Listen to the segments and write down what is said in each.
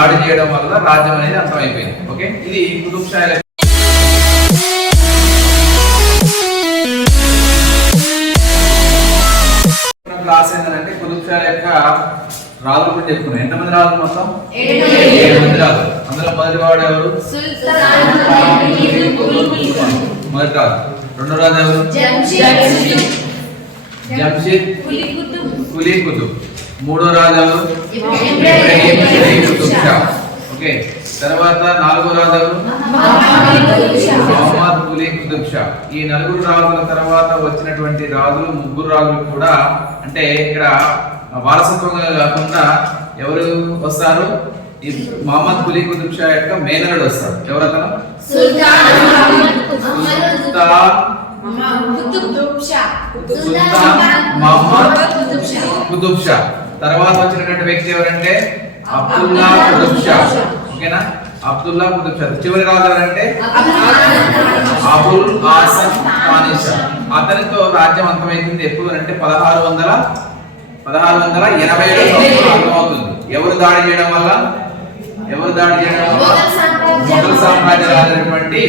దాడి చేయడం వల్ల రాజ్యం అనేది అంతమైపోయింది. ఓకే, ఇది కుతుబ్ షాల క్లాస్ ఏంటంటే కుతుబ్ షా యొక్క రాజుల గురించి చెప్పుకున్నాం. ఎంతమంది రాజులు మొత్తం? 7 మంది రాజులు. అందులో మొదటి వాడు ఎవరు? మొదటి రాజు. రెండో రాజు ఎవరు? జంషీద్ కులీ కుతుబ్. మూడో రాజు ఎవరు? కుతుబ్ షా. ఓకే, తర్వాత నాలుగో రాజు ఎవరు? మహమ్మద్ కులీ కుతుబ్ షా. ఈ నలుగురు రాజుల తర్వాత వచ్చినటువంటి రాజులు, ముగ్గురు రాజులు కూడా అంటే ఇక్కడ వారసత్వంగా కాకుండా ఎవరు వస్తారు? ఈ మహమ్మద్ కులీ కుతుబ్ షా యొక్క మేనరుడు వస్తారు. ఎవరు అతను? సుల్తాన్ మహమ్మద్ కుతుబ్ షా. తర్వాత వచ్చినటువంటి వ్యక్తి ఎవరంటే అబ్దుల్లా కుతుబ్ షా. ఓకేనా, అబ్దుల్లా కుతుబ్ షా. చివరి రాజు ఎవరంటే అబుల్ హాసన్ ఖానీ షా. అతనితో రాజ్యం అంతమైంది ఎప్పుడు అంటే 1680లో అర్థమవుతుంది. ఎవరు దాడి చేయడం వల్ల? మొఘల్ సామ్రాజ్య రాజైనటువంటి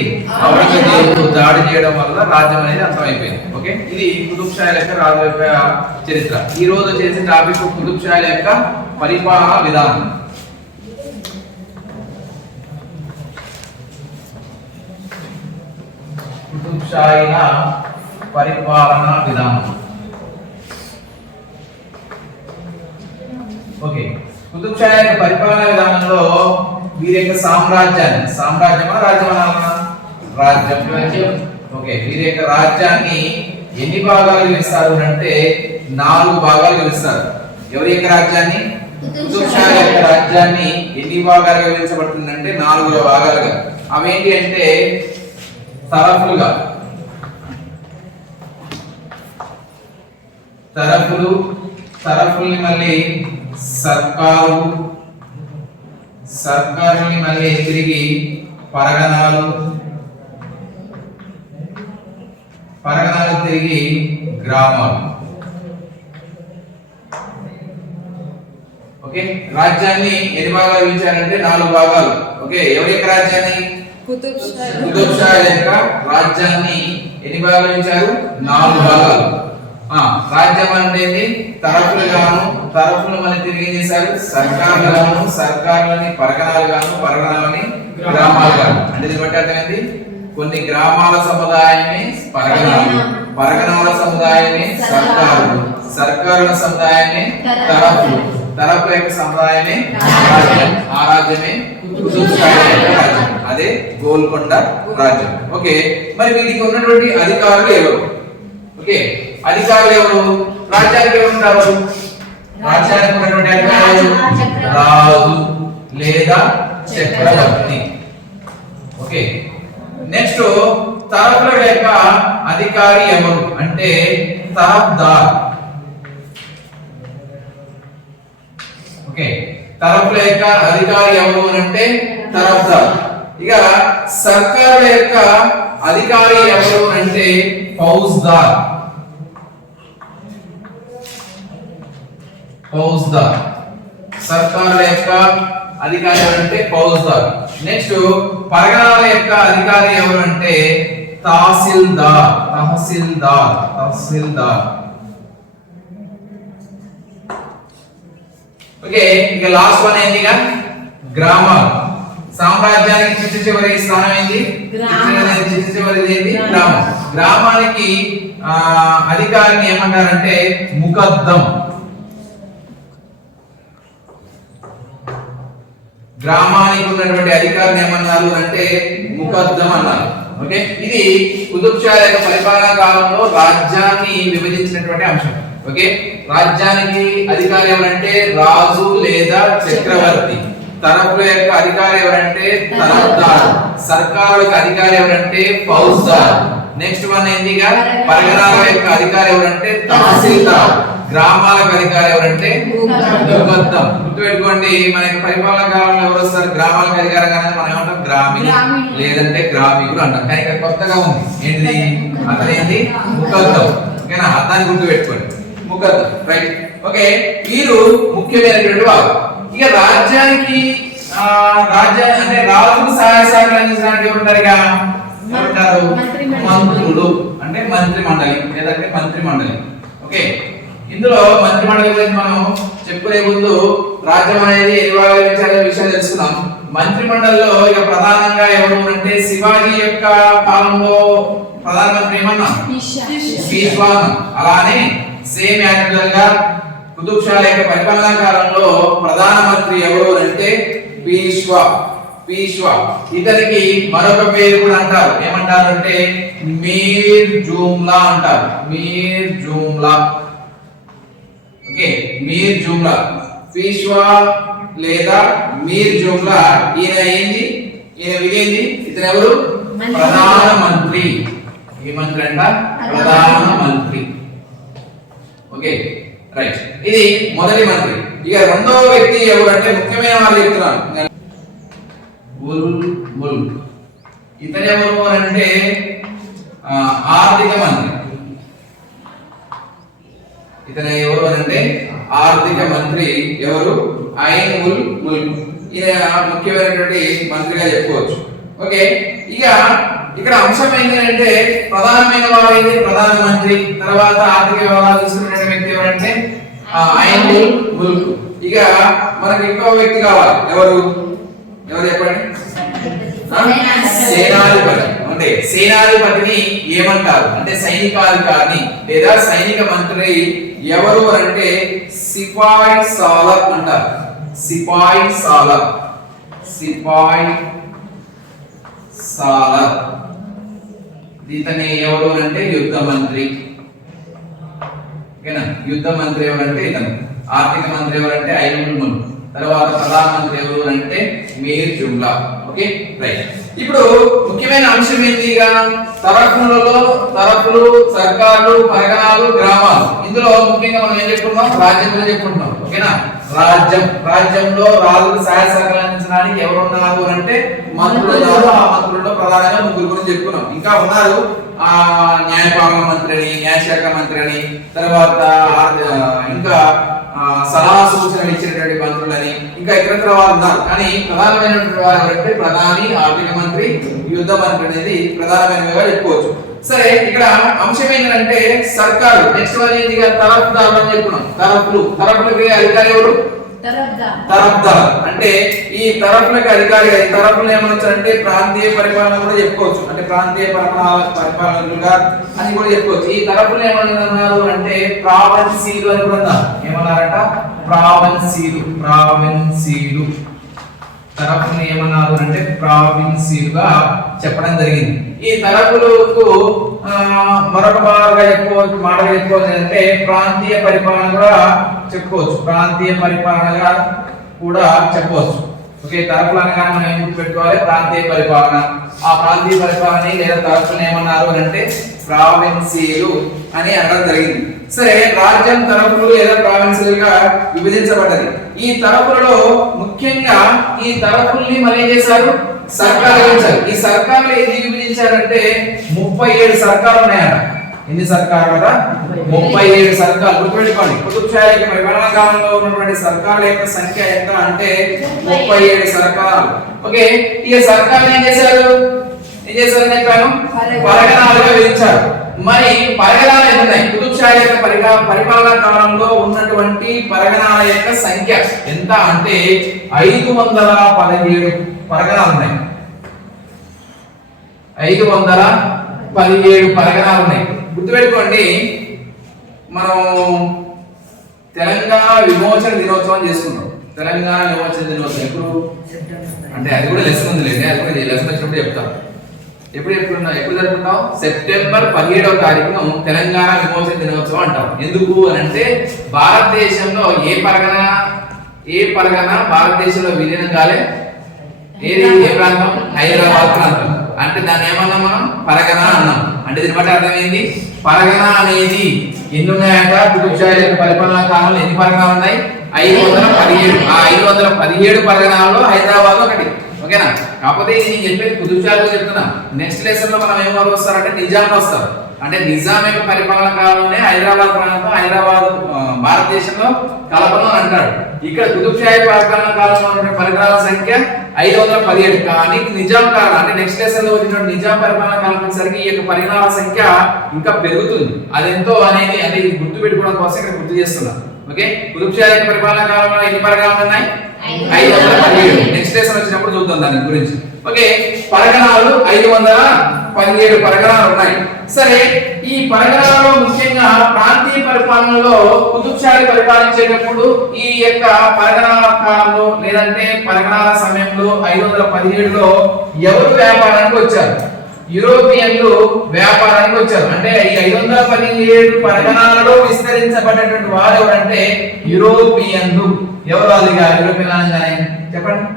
ఔరంగజేబు దాడి చేయడం వల్ల రాజ్యం అనేది అంతమైపోయింది. ఓకే, ఇది కుతుబ్ షాల యొక్క రాజు యొక్క చరిత్ర. ఈ రోజు చేసే టాపిక్ కుతుబ్ షాల యొక్క పరిపాలనా విధానం. కుతుబ్ షాల పరిపాలనా విధానం. ఓకే, కుతుబ్ షా యొక్క పరిపాలనా విధానంలో వీరి యొక్క సామ్రాజ్యమా రాజ్యం. ఓకే, వీరి యొక్క రాజ్యాన్ని ఎన్ని భాగాలు విభజిస్తారు అంటే 4 భాగాలు విభజిస్తారు. ఎవరి యొక్క రాజ్యాన్ని? కుతుబ్ షా యొక్క రాజ్యాన్ని ఎన్ని భాగాలుగా విభజించబడుతుందంటే 4 భాగాలుగా. అవేంటి అంటే తరఫుల్ని మళ్ళీ సర్కారుని మళ్ళీ తిరిగి పరగణాలు తిరిగి గ్రామాలు. ఓకే, రాజ్యాన్ని ఎన్ని భాగాలు విభజించారంటే 4 భాగాలు. ఓకే, ఎవరి యొక్క రాజ్యాన్ని? కుతుబ్ షా యొక్క రాజ్యాన్ని ఎన్ని భాగాలు విభజించారు? 4 భాగాలు. రాజ్యం అనేది తరఫులు మళ్ళీ తిరిగి చేశారు సర్కారులని పరగణాలని గ్రామాలు గాను. అంటే దీన్ని బట్టి అర్థమైంది, కొన్ని గ్రామాల సముదాయాన్ని పరగణాల సముదాయాన్ని సర్కారుల సముదాయాన్ని తరఫుల యొక్క సముదాయాన్ని రాజ్యం. ఆ రాజ్యమే కుతుబ్ షా యొక్క రాజ్యం, అదే గోల్కొండ రాజ్యం. ఓకే, మరి వీటికి ఉన్నటువంటి అధికారులు ఎవరు? ఓకే, అధికారులు ఎవరు? రాజ్యానికి ఎవరు ఉంటారు? రాజ్యానికి ఉన్నటువంటి అధికారులు రాజు లేదా చక్రవర్తి. ఓకే, నెక్స్ట్ తరఫుల యొక్క అధికారి ఎవరు అంటే తరఫ్దార్. ఓకే, తరఫుల యొక్క అధికారి ఎవరు అంటే తరఫ్దార్. ఇక సర్కారుల యొక్క అధికారి ఎవరు అంటే ఫౌజ్దార్. సర్కారుల యొక్క అధికారి ఎవరంటే ఫౌజ్దార్. నెక్స్ట్ పరగణాల యొక్క అధికారి ఎవరు అంటే తహసీల్దార్. ఓకే, ఇక లాస్ట్ వన్ ఏంటిగా గ్రామాలు. సామ్రాజ్యానికి చిట్ట చివరి స్థానం ఏంటి? చిట్ట చివరిది ఏంటి? గ్రామం. గ్రామానికి అధికారిని ఏమంటారంటే ముకద్దం. గ్రామానికి ఉన్నటువంటి అధికారిని ఏమన్నారు అంటే ముకద్దం అన్నారు. ఓకే, ఇది కుతుబ్ షా యొక్క పరిపాలనా కాలంలో రాజ్యాన్ని విభజించినటువంటి అంశం. ఓకే, రాజ్యానికి అధికారి ఎవరంటే రాజు లేదా చక్రవర్తి. తరఫుల యొక్క అధికారి ఎవరంటే తరఫ్దార్. సర్కారులకు అధికారి ఎవరంటే ఫౌజ్దార్. నెక్స్ట్ వన్ ఏంటిగా పరగణాల యొక్క అధికారి ఎవరంటే తహసీల్దార్. గ్రామాలకు అధికారి ఎవరంటే ముకద్దం. గుర్తుపెట్టుకోండి, మన యొక్క పరిపాలన కాలంలో ఎవరు వస్తారు? గ్రామాలకు అధికారంగానే మనం ఏమంటాం? గ్రామీణ లేదంటే గ్రామీకులు అంటాం. కానీ ఇక్కడ కొత్తగా ఉంది ఏంటిది? అతనేంటి? ముకద్దం. ఓకేనా, అర్థాన్ని గుర్తుపెట్టుకోండి, ముకద్దం. రైట్. ఓకే, వీరు ముఖ్యమైనటువంటి వారు. ఇక రాజ్యానికి రాజ్య అంటే రాజుకు సహాయ సహకారాలు అందించడానికి ఎవరు ఉంటారు? ఇక ఎవరుంటారు? మంత్రులు అంటే మంత్రి మండలి లేదంటే మంత్రి మండలి. ఓకే, ఇందులో మంత్రి మండలి గురించి మనం చెప్పుకునే ముందు రాజ్యం అనేది ఎన్ని భాగాలు విచారే విషయం తెలుసుకుందాం. మంత్రి మండలిలో ఇక ప్రధానంగా ఎవరు అంటే శివాజీ యొక్క కాలంలో ప్రధానమంత్రి ఏమన్నా పీష్వా. అలానే సేమ్ యాక్చువల్ గా కుతుబ్ షా యొక్క పరిపాలనా కాలంలో ప్రధానమంత్రి ఎవరు అంటే పీష్వా. పీష్వా ఇతనికి మరొక పేరు కూడా అంటారు, ఏమంటారు అంటే మీర్ జుమ్లా అంటారు. మీర్ జుమ్లా. ఓకే, మీర్ జుమ్లా పీష్వా లేదా మీర్ జుమ్లా. ఈయన ఏంది? ఈయన విధేంది? ఇతను ఎవరు? ప్రధానమంత్రి. ఏ మంత్రి అంట? ప్రధానమంత్రి. ఓకే రైట్, ఇది మొదటి మంత్రి. ఇక రెండవ వ్యక్తి ఎవరు అంటే ముఖ్యమైన వాళ్ళు చెప్తున్నాను, ఉల్ ముల్క్. ఇతను ఎవరు అంటే ఆర్థిక మంత్రి. ఇతను ఎవరు అంటే ఆర్థిక మంత్రి. ఎవరు? ఐన్ ఉల్ ముల్క్. ఈయన ముఖ్యమైనటువంటి మంత్రిగా చెప్పుకోవచ్చు. ఓకే, ఇక ఇక్కడ అంశం ఏంటంటే ప్రధానమైన వారు అయితే ప్రధానమంత్రి, తర్వాత ఆర్థిక వ్యవహారాలు చూసుకునే వ్యక్తి ఎవరంటే ఐన్ ఉల్ ముల్క్. ఇక మనకి ఇంకో వ్యక్తి కావాలి, ఎవరు? ఎవరు చెప్పండి? సేనాధిపతి. అంటే సేనాధిపతిని ఏమంటారు అంటే సైనికాధికారిని లేదా సైనిక మంత్రి ఎవరు అంటే సిపాయి సాలర్ అంటారు. సిపాయి సాలర్. సిపాయి సాలర్. ఇతని ఎవరు అంటే యుద్ధ మంత్రి. ఓకేనా, యుద్ధ మంత్రి ఎవరంటే ఇతను. ఆర్థిక మంత్రి ఎవరంటే ఐనుల్ ముల్క్. తర్వాత ప్రధానమంత్రి ఎవరు అంటే మీర్ జుమ్లా. Okay right. ఇప్పుడు ముఖ్యమైన అంశం ఏంటి? ఇక తరఫులు, సర్కార్లు, పరగణాలు, గ్రామాలు. ఇందులో ముఖ్యంగా మనం ఏం చెప్పుకుంటాం? రాజ్యం గురించి చెప్పుకుంటున్నాం. ఓకేనా, రాజ్యంలో రాజుకు సహాయ సహకారాలు అందించడానికి ఎవరు ఉన్నారు అంటే మంత్రులు ఉన్నారు. ఆ మంత్రుల్లో ప్రధానంగా ముగ్గురు గురించి చెప్పుకున్నాం. ఇంకా ఉన్నారు న్యాయపాలన మంత్రి అని, న్యాయశాఖ మంత్రి అని, తర్వాత ఇంకా సలహా సూచనలు ఇచ్చినటువంటి మంత్రులని, ఇంకా ఇతరత్ర వారు ఉన్నారు. కానీ ప్రధానమైనటువంటి వారు ఎవరంటే ప్రధాని, ఆర్థిక మంత్రి, యుద్ధ మంత్రి అనేది ప్రధానమైనవిగా చెప్పుకోవచ్చు. సరే, ఇక్కడ అంశం ఏంటంటే సర్కారు. నెక్స్ట్ వన్ ఏంటి? తరఫ్దారు అని చెప్పుకున్నాం. తరఫ్లకి అధికారి ఎవరు? తరఫ్దార్. అంటే ఈ తరఫ్లకి అధికారి. తరఫ్లు ఏమనొచ్చు అంటే ప్రాంతీయ పరిపాలన కూడా చెప్పుకోవచ్చు. అంటే ప్రాంతీయ పరిపాలనలుగా అని కూడా చెప్పుకోవచ్చు. ఈ తరఫ్లు ఏమన్నారు అంటే ప్రావిన్సీలు అని కూడా అన్నారు. ఏమన్నారట? ప్రావిన్సీలు. తరఫులు ఏమన్నారు అంటే ప్రావిన్సీలుగా చెప్పడం జరిగింది. ఈ తరఫులకు మరొక మాటగా చెప్పుకోవచ్చు అంటే ప్రాంతీయ పరిపాలన కూడా చెప్పుకోవచ్చు. ప్రాంతీయ పరిపాలనగా కూడా చెప్పవచ్చు. ఓకే, తరఫులు అనగానే మనం ఏం గుర్తుపెట్టుకోవాలి? ప్రాంతీయ పరిపాలన. ఆ ప్రాంతీయ పరిపాలన లేదా తరఫులను ఏమన్నారు అంటే ప్రావిన్సీలు అని అనడం జరిగింది. సరే, రాజ్యం తరఫులు లేదా ప్రావిన్సీలుగా విభజించబడ్డది. ఈ తరఫులలో ముఖ్యంగా ఈ తరఫుల్ని మళ్ళీ ఏం చేశారు? సర్కార్లు విభజించారు. ఈ సర్కార్లు ఏది విభజించారంటే 37 సర్కార్లు ఉన్నాయట. ఎన్ని సర్కార్లు కదా? 37 సర్కార్లు. గుర్తుపెట్టుకోండి, కుతుబ్ షా యొక్క పరిపాలనా కాలంలో ఉన్నటువంటి సర్కార్ల యొక్క సంఖ్య ఎంత అంటే 37 సర్కార్లు. ఓకే, ఈ సర్కార్లు ఏం చేశారు చెప్పాను? పరగణాలుగా విధించారు. మరి పరగణాలు ఎన్ని ఉన్నాయి? కుతుబ్ షా యొక్క పరిపాలనా కాలంలో ఉన్నటువంటి పరగణాల యొక్క సంఖ్య ఎంత అంటే 517 పరగణాలు ఉన్నాయి. 517 పరగణాలు ఉన్నాయి. గుర్తుపెట్టుకోండి, మనం తెలంగాణ విమోచన దినోత్సవం చేసుకుంటాం. తెలంగాణ విమోచన దినోత్సవం ఎప్పుడు అంటే అది కూడా లెసన్ ఉంది లేండి. అది కూడా లెసన్ వచ్చినప్పుడు చెప్తాం. ఎప్పుడు జరుపుకుంటాం? సెప్టెంబర్ 17వ తారీఖున తెలంగాణ విమోచన దినోత్సవం అంటాం. ఎందుకు అని అంటే భారతదేశంలో ఏ పరగణ భారతదేశంలో విలీనం కాలే. ఏ ప్రాంతం? హైదరాబాద్ ప్రాంతం. అంటే దాన్ని ఏమన్నాం మనం? పరగణ అన్నాం. అంటే దీని బట్టి అర్థమైంది పరగణ అనేది ఎన్ని ఉన్నాయంట? కుతుబ్ షా యొక్క పరిపాలనా కాలంలో ఎన్ని పరగణాలు ఉన్నాయి? 517. ఆ 517 పరగణాల్లో హైదరాబాద్ ఒకటి. ఓకేనా? కాకపోతే నేను చెప్పేది కుతుబ్ షా చెప్తున్నా. నెక్స్ట్ లెసన్ లో మనం ఏమో వస్తారంటే నిజాం వస్తారు. అంటే నిజాం యొక్క పరిపాలన కాలంలోనే హైదరాబాద్ ప్రాంతం భారతదేశంలో కలపను అని అంటాడు. ఇక్కడ కుతుబ్ షాహీ పరిపాలన కాలంలో ఉన్న పరికరాల సంఖ్య 517. కానీ నిజాం కాలం అంటే నెక్స్ట్ లెసన్ లో వచ్చినటువంటి నిజాం పరిపాలన కాలం వచ్చేసరికి ఈ యొక్క పరికరాల సంఖ్య ఇంకా పెరుగుతుంది. అదెంతో అనేది అంటే ఇది గుర్తు పెట్టుకోవడం కోసం ఇక్కడ గుర్తు చేస్తున్నా. ఓకే, కుతుబ్ షాహీ పరిపాలన కాలంలో ఎన్ని పరికరాలు ఉన్నాయి? 517. నెక్స్ట్ లెసన్ వచ్చినప్పుడు చూద్దాం దాని గురించి. ఓకే, పరగణాలు 517 పరగణాలు ఉన్నాయి. సరే, ఈ పరగణాలలో ముఖ్యంగా ప్రాంతీయ పరిపాలనలో కుతుబ్ షాహీ పరిపాలించేటప్పుడు ఈ యొక్క పరగణాల కాలంలో లేదంటే పరగణాల సమయంలో 517లో ఎవరు వ్యాపారానికి వచ్చారు? యూరోపియన్లు వ్యాపారానికి వచ్చారు. అంటే ఈ 517 పరగణాలలో విస్తరించబడినటువంటి వారు ఎవరంటే యూరోపియన్లు. ఎవరు అదిగా యూరోపియన్ అనగానే చెప్పండి?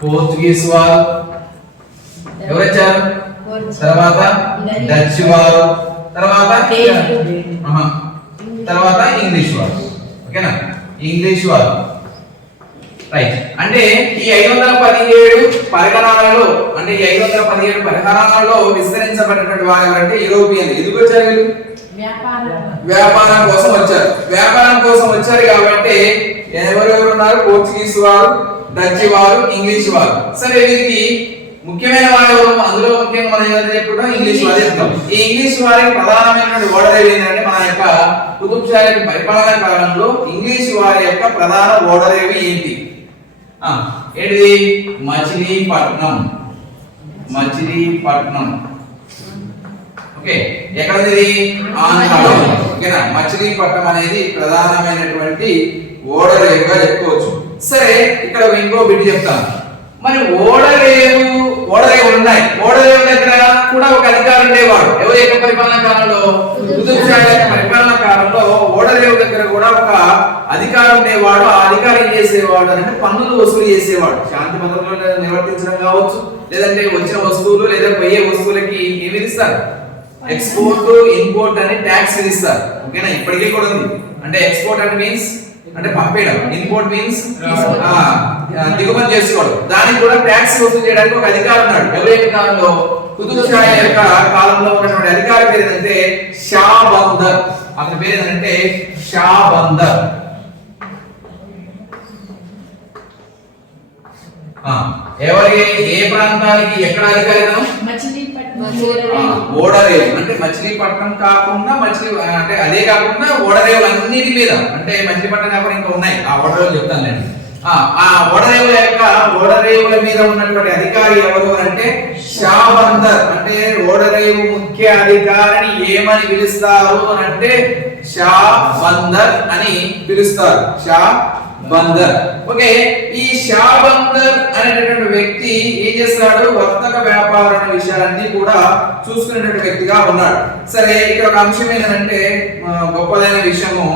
పోర్చుగీస్ వారు ఎవరు వచ్చారు? తర్వాత డచ్ వారు, తర్వాత ఇంగ్లీష్ వారు. ఓకేనా, ఇంగ్లీష్ వారు. రైట్. అంటే ఈ 517 పరగణాలలో అంటే ఈ 517 పరగణాలలో విస్తరించబడినటువంటి వారు ఎవరంటే యూరోపియన్లు. ఎందుకు వచ్చారు వీళ్ళు? వ్యాపారం కోసం వచ్చారు. వ్యాపారం కోసం వచ్చారు కాబట్టి ఎవరెవరు ఉన్నారు? పోర్చుగీస్ వారు, డచ్ వారు, ఇంగ్లీష్ వారు. సరే, వీరికి ముఖ్యమైన వారు ఎవరు? అందులో ముఖ్యంగా మనం ఏదైతే చెప్పుకుంటాం ఇంగ్లీష్ వారు చెప్తాం. ఈ ఇంగ్లీష్ వారికి ప్రధానమైనటువంటి ఓడరేవు ఏంటంటే మన యొక్క కుతుబ్ షాహీ పరిపాలన కాలంలో ఇంగ్లీష్ వారి యొక్క ప్రధాన ఓడరేవి ఏంటి? ఏంటిది? మచిలీపట్నం. మచిలీపట్నం. ఓకే, ఎక్కడది? ఆంధ్రలో. ఓకేనా, మచిలీపట్నం అనేది ప్రధానమైనటువంటి ఓడరేవుగా చెప్పుకోవచ్చు. సరే, ఇక్కడ ఇంకో బిడ్డ చెప్తాను. మరి ఓడరేవులు ఉన్నాయి. ఓడరేవు దగ్గర కూడా ఒక అధికారి ఉండేవాడు. ఎవరి యొక్క పరిపాలన కాలంలో? కుతుబ్ షాహీ యొక్క పరిపాలన కాలంలో ఓడరేవు దగ్గర కూడా ఒక అధికారి ఉండేవాడు. ఆ అధికారి ఏం చేసేవాడు అంటే పన్నులు వసూలు చేసేవాడు. శాంతి భద్రతలను నిర్వర్తించడం కావచ్చు, లేదంటే వచ్చిన వస్తువులు లేదా పోయే వస్తువులకి ఏమి విధిస్తారు? ఎక్స్పోర్ట్, ఇంపోర్ట్ అని ట్యాక్స్ విధిస్తారు. ఓకేనా, ఇప్పటికీ కూడా ఉంది. అంటే ఎక్స్పోర్ట్ అంటే మీన్స్ అంటే పంపేయడం, ఇంపోర్ట్ మీన్స్ దిగుమతి చేసుకోవడం. దానికి కూడా ట్యాక్స్ వసూలు చేయడానికి ఒక అధికారి ఉన్నాడు. ఎవరి యొక్క కాలంలో? కుతుబ్ షాహీ యొక్క కాలంలో ఉన్నటువంటి అధికారి పేరు ఏంటంటే షాబందర్. అతని పేరు ఏంటంటే షాబందర్. ఎవరి ఏ ప్రాంతానికి ఎక్కడ అధికారినం? ఓడరేవు. అంటే మచిలీపట్నం కాకుండా అంటే అదే కాకుండా ఓడరేవులు అన్నిటి మీద అంటే మచిలీపట్నం కాకుండా ఇంకా ఉన్నాయి. ఆ ఓడరేవులు చెప్తాను నేను. ఆ ఓడరేవుల మీద ఉన్నటువంటి అధికారి ఎవరు అంటే షాబందర్. అంటే ఓడరేవు ముఖ్య అధికారిని ఏమని పిలుస్తారు అంటే షాబందర్ అని పిలుస్తారు. షాబందర్. ఓకే, ఈ షాబందర్ అనేటటువంటి వ్యక్తి ఏం చేస్తాడు? వర్తక వ్యాపార విషయాలన్నీ కూడా చూసుకునేటువంటి వ్యక్తిగా ఉన్నాడు. సరే, ఇక్కడ ఒక అంశం ఏంటంటే గొప్పదైన విషయము,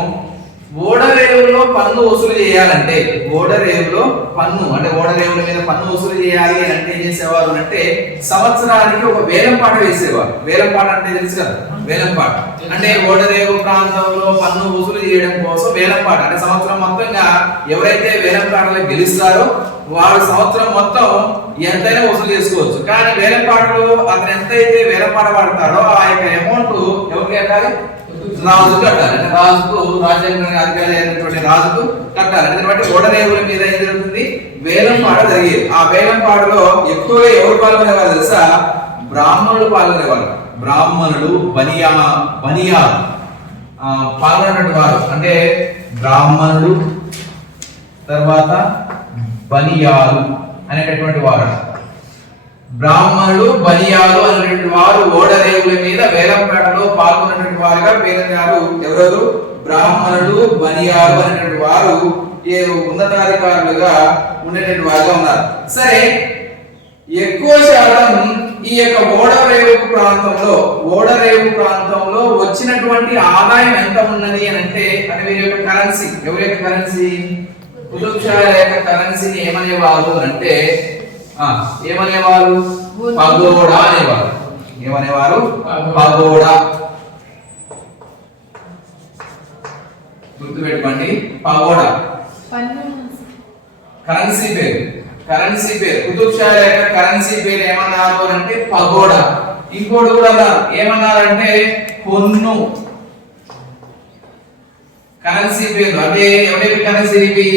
ఓడరేవులో పన్ను వసూలు చేయాలంటే ఓడరేవులో పన్ను అంటే ఓడరేవుల మీద పన్ను వసూలు చేయాలి అంటే ఏం చేసేవారు అంటే సంవత్సరానికి ఒక వేలంపాట వేసేవారు. వేలంపాట అంటే తెలుసు కదా? వేలంపాట అంటే ఓడరేవు ప్రాంతంలో పన్ను వసూలు చేయడం కోసం వేలంపాట. అంటే సంవత్సరం మొత్తంగా ఎవరైతే వేలంపాటలో గెలుస్తారో వారు సంవత్సరం మొత్తం ఎంతైనా వసూలు చేసుకోవచ్చు. కానీ వేలంపాటలో అతను ఎంతైతే వేలంపాట పడతాడో ఆ యొక్క అమౌంట్ ఎవరికి కట్టాలి? రాజుకు కట్టాలి. అంటే రాజుకు, రాజ్యాంగ అధికారి అయినటువంటి రాజుకు కట్టాలి. ఎందుకంటే ఓడరేవుల మీద ఏం జరుగుతుంది? వేలంపాట జరిగేది. ఆ వేలంపాటలో ఎక్కువగా ఎవరు పాల్గొనేవారు తెలుసా? బ్రాహ్మణులు పాల్గొనేవారు. బ్రాహ్మణులు, బనియాలు పాల్గొనేటువంటి వారు. అంటే బ్రాహ్మణులు, తర్వాత బనియాలు అనేటటువంటి వారు. బ్రాహ్మణులు, బనియాలు అనేటువంటి వారు ఓడరేవుల మీద వేలంపాటలో పాల్గొన్నటువంటి వారుగా పేరొందారు. ఎవరెవరు? బ్రాహ్మణులు, బనియాలు అనేటువంటి వారు ఉన్నతాధికారులుగా ఉండేటువంటి వారుగా ఉన్నారు. సరే, ఎక్కువ శాతం ఈ యొక్క ఓడరేవు ప్రాంతంలో వచ్చినటువంటి ఆదాయం ఎంత ఉన్నది అని అంటే వీరి యొక్క కరెన్సీ. ఎవరి యొక్క కరెన్సీ? కుతుబ్ షాహీ యొక్క కరెన్సీని ఏమనేవారు అంటే ఏమనేవారు? పగోడా అనేవారు. ఏమనేవారు? పగోడా. గుర్తుపెట్టుకోండి, పగోడా కరెన్సీ పేరు. కుతుబ్ షాహీ యొక్క కరెన్సీ పేరు ఏమన్నారు అంటే పగోడా. ఇంకోటి కూడా అన్నారు, ఏమన్నారంటే పొన్ను కరెన్సీ పేరు. అంటే ఎవరి కరెన్సీ ఇది?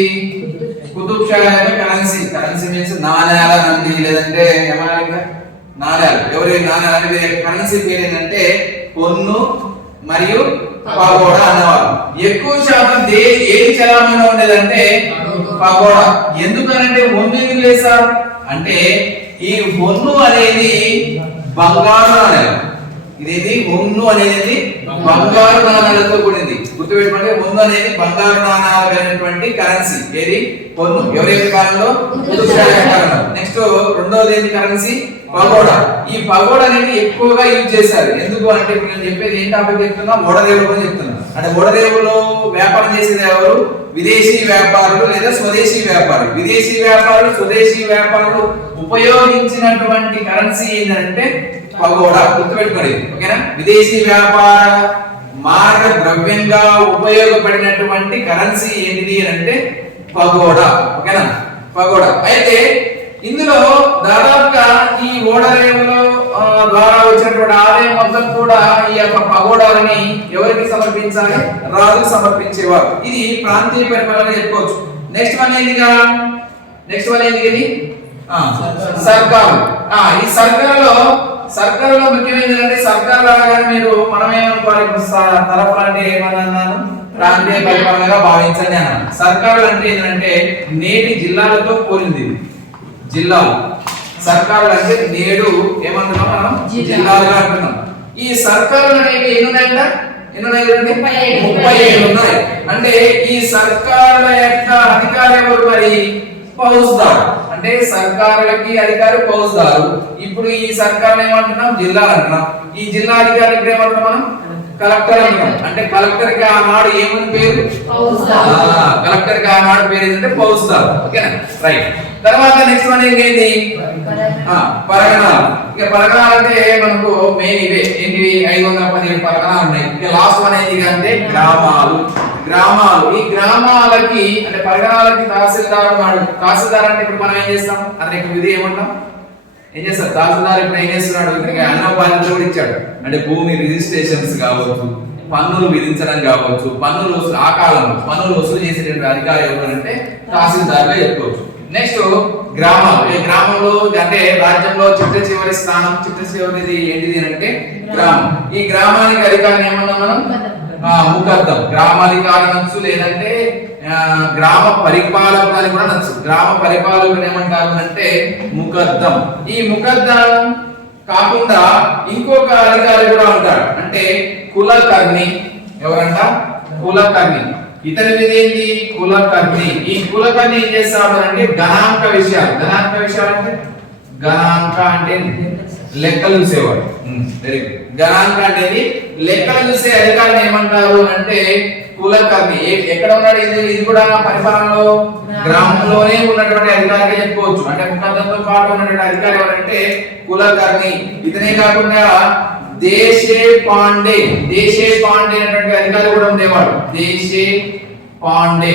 కుతుబ్ షా యొక్క కరెన్సీ. కరెన్సీ మీన్స్ నాణ్యాల నంది, లేదంటే ఏమన్నా నాణ్యాలు. ఎవరి నాణ్యాలు అంటే కరెన్సీ పేరు ఏంటంటే పొన్ను మరియు పగోడా అన్నవారు. ఎక్కువ శాతం ఏది చలామణిలో ఉండేదంటే పగోడా. ఎందుకనంటే పొన్ను ఎందుకు వేశారు అంటే ఈ పొన్ను అనేది బంగారు నాణ్యాలు. ఇదేది పొన్ను అనేది బంగారు నాణ్యాలతో కూడింది. గుర్తుపెట్టుకోండి, పొన్ను అనేది బంగారు నాణ్యాలు అనేటువంటి కరెన్సీ. ఏది? పొన్ను. ఎవరైతే కాలంలో? కుతుబ్ షా కాలంలో. నెక్స్ట్ రెండోది ఏంటి కరెన్సీ? పగోడా. ఈ పగోడా అనేది ఎక్కువగా యూజ్ చేశారు. ఎందుకు అంటే ఇప్పుడు నేను చెప్పేది ఏం టాపిక్ చెప్తున్నా? ఓడరేవుల గురించి చెప్తున్నా. అంటే ఓడరేవులో వ్యాపారం చేసేది ఎవరు? విదేశీ వ్యాపారులు లేదా స్వదేశీ వ్యాపారులు. విదేశీ వ్యాపారులు, స్వదేశీ వ్యాపారులు ఉపయోగించినటువంటి కరెన్సీ ఏంటంటే పగోడా. గుర్తుపెట్టుకోండి, ఓకేనా? విదేశీ వ్యాపార మార్గ ద్రవ్యంగా ఉపయోగపడినటువంటి కరెన్సీ ఏంటిది అంటే పగోడా. ఓకేనా? పగోడా. అయితే ఇందులో దాదాపుగా ఈ ఓడరేవుల ద్వారా వచ్చినటువంటి ఆదాయం మొత్తం కూడా ఈ యొక్క పగోడాలని ఎవరికి సమర్పించాలి? రాజుకు సమర్పించేవారు. ఇది ప్రాంతీయ పరిపాలన చెప్పుకోవచ్చు. నెక్స్ట్ వన్ ఏంటిగా? నెక్స్ట్ వన్ ఏంటి? ఇది సర్కారు. ఈ సర్కారులో ముఖ్యమైనది అంటే సర్కారు లాగానే మీరు మనం ఏమనుకోవాలి? తరఫులు అంటే ఏమన్నాను? ప్రాంతీయ పరిపాలనగా భావించండి అన్నాను. సర్కారులు అంటే ఏంటంటే నేటి జిల్లాలతో పోలింది. జిల్లాలు. సర్కారులు అంటే నేడు ఏమంటున్నాం మనం? జిల్లాలుగా అంటున్నాం. ఈ సర్కారులు అనేవి ఎన్ని ఉన్నాయంట? ఎన్ని ఉన్నాయి? 37 ఉన్నాయి. అంటే ఈ సర్కారుల యొక్క అధికారి ఎవరు మరి? ఫౌజ్దార్. అంటే సర్కారులకి అధికారి ఫౌజ్దారు. ఇప్పుడు ఈ సర్కారులు ఏమంటున్నాం? జిల్లాలు అంటున్నాం. ఈ జిల్లా అధికారి ఇప్పుడు ఏమంటున్నాం మనం? కలెక్టర్ అంటున్నాం. అంటే కలెక్టర్ కి ఆనాడు ఏమని పేరు? కలెక్టర్ కి ఆనాడు పేరు ఏంటంటే ఫౌజ్దార్. ఓకేనా? రైట్. తర్వాత నెక్స్ట్ వన్ ఏంటి? పరగణాలు. ఇక పరగణాలు అంటే మనకు మెయిన్ ఇవే. ఏంటివి? 517 పరగణాలు ఉన్నాయి. ఇక లాస్ట్ వన్ ఏంటి అంటే గ్రామాలు. గ్రామాలు. ఈ గ్రామాలకి అంటే పరగణాలకి తహసీల్దార్ ఉన్నాడు. తహసీల్దార్ అంటే ఇప్పుడు మనం ఏం చేస్తాం? అతనికి విధి ఏమంటాం? ఏం చేస్తారు? తహసీల్దార్ ఇప్పుడు ఏం చేస్తున్నాడు? ఇతనికి అన్న బాధ్యతలు కూడా ఇచ్చాడు. అంటే భూమి రిజిస్ట్రేషన్స్ కావచ్చు, పన్నులు విధించడం కావచ్చు, పన్నులు ఆకాలంలో పన్నులు వసూలు చేసేటువంటి అధికారి ఎవరు అంటే తహసీల్దార్గా చెప్పుకోవచ్చు. నెక్స్ట్ గ్రామాలు. ఈ గ్రామంలో అంటే రాజ్యంలో చిట్ట చివరి స్థానం, చిట్ట చివరిది ఏంటిది అంటే గ్రామం. ఈ గ్రామానికి అధికారిని ఏమన్నాం మనం? ముకద్దం. గ్రామాధికారి అనొచ్చు, లేదంటే గ్రామ పరిపాలకుడు అని కూడా అనొచ్చు. గ్రామ పరిపాలకుడు ఏమంటారు అంటే ముకద్దం. ఈ ముకద్దం కాకుండా ఇంకొక అధికారి కూడా ఉంటాడు, అంటే కులకర్ణి. ఎవరంట? కులకర్ణి. ఇతని మీద ఏంటి? కులకర్ణి. ఈ కులకర్ణి ఏం చేస్తాడు అంటే గణాంక విషయాలు. గణాంక విషయాలు అంటే గణాంక అంటే లెక్కలు చూసేవాడు. Very good. గణాంక అనేది లెక్కలు చూసే అధికారిని ఏమంటారు అంటే కులకర్ణి. ఎక్కడ ఉన్నాడు? ఇది కూడా పరిపాలనలో గ్రామంలోనే ఉన్నటువంటి అధికారిగా చెప్పుకోవచ్చు. అంటే ముఖద్దంతో పాటు ఉన్నటువంటి అధికారి ఎవరంటే కులకర్ణి. ఇతనే కాకుండా దేశే పాండే. దేశే పాండే అనేటువంటి అధికారి కూడా ఉండేవాడు. దేశే పాండే.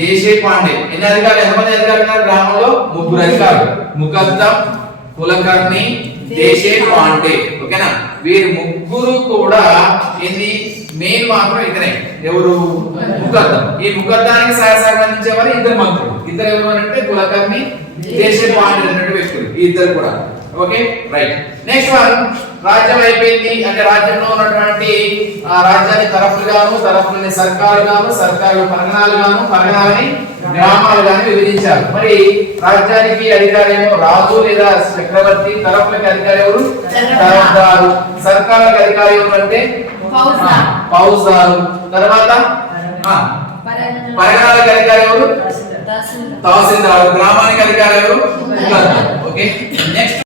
దేశే పాండే. ఎన్ని అధికారులు? ఎంతమంది అధికారులు ఉన్నారు గ్రామంలో? 3 అధికారులు. ముకద్దం, కులకర్ణి, దేశే పాండే. ఓకేనా? వీరు ముగ్గురు కూడా ఏంది? మెయిన్ మాత్రం ఇతనే. ఎవరు? ముకద్దం. ఈ ముకద్దానికి సంబంధించేవారు 2 మంత్రులు. ఇద్దరు ఎవరు అంటే కులకర్ణి, దేశే పాండే అనేటువంటి వ్యక్తులు. ఈ ఇద్దరు కూడా. Okay, right. నెక్స్ట్ వన్ రాజ్యం అయిపోయింది. అంటే రాజ్యంలో ఉన్నటువంటి రాజ్యాన్ని తరఫులుగాను, తరఫులని సర్కారుగాను, సర్కారు పరగణాలుగాను, పరగణాలని గ్రామాలుగాను విభజించారు. మరి రాజ్యానికి అధికారి ఏమో రాజు లేదా చక్రవర్తి, తరఫులకి అధికారి ఎవరు? తరఫ్దారు. సర్కారులకు అధికారి ఎవరు అంటే ఫౌజ్దారు. తర్వాత పరగణాలకు అధికారి ఎవరు? తహసీల్దారు. గ్రామానికి అధికారి ఎవరు? Okay, next